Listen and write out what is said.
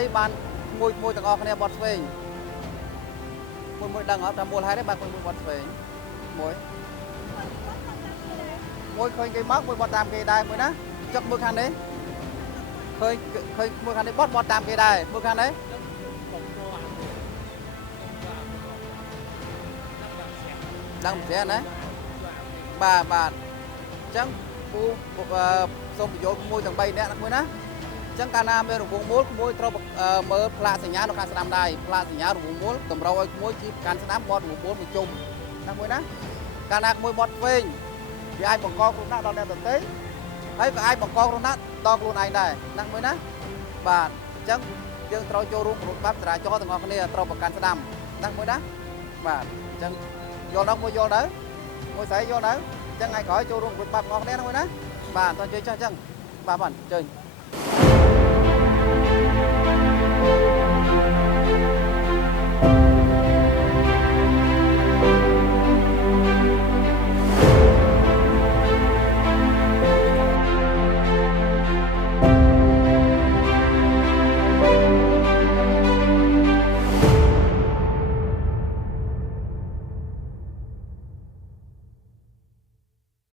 អីបានមួយទាំងអស់គ្នាបត់ស្វែងមួយដឹងអត់ថាមូលហេតុទេបានមួយបត់ស្វែងមួយឃើញគេមកមួយបត់តាមគេដែរមួយណាចុកមើលខាងនេះឃើញមើលខាងនេះបត់តាមគេដែរមើលខាងនេះដឹងប្រហែលណាបាទអញ្ចឹងពូសូមបញ្យល់មួយទាំង3នាក់មួយណាអញ្ចឹងកាលណាមានរង្វង់មូលក្មួយត្រូវមើលផ្លាកសញ្ញានៅខាងស្ដាំដែរផ្លាកសញ្ញារង្វង់មូលតម្រូវឲ្យក្មួយជិះកាន់ស្ដាំបត់រង្វង់មូលមួយជុំណាមួយណាកាលណាក្មួយបត់ឆ្វេងវាអាចបង្កគ្រោះថ្នាក់ដល់អ្នកដទៃហើយក៏អាចបង្កគ្រោះថ្នាក់ដល់ខ្លួនឯងដែរណាមួយណាបាទអញ្ចឹងយើងត្រូវចូលរួមប្រតិបត្តិចរាចរណ៍ទាំងអស់គ្នាត្រូវប្រកាន់ស្ដាំណាមួយណាបាទអញ្ចឹងយល់ដល់មួយយល់ទៅមួយស្រីយល់ទៅអញ្ចឹងថ្ងៃក្រោយចូលរួមប្រតិបត្តិទាំងអស់គ្នាណាមួយណាបាទតើជើញចុះអញ្ចឹងបាទអញ្ជើញ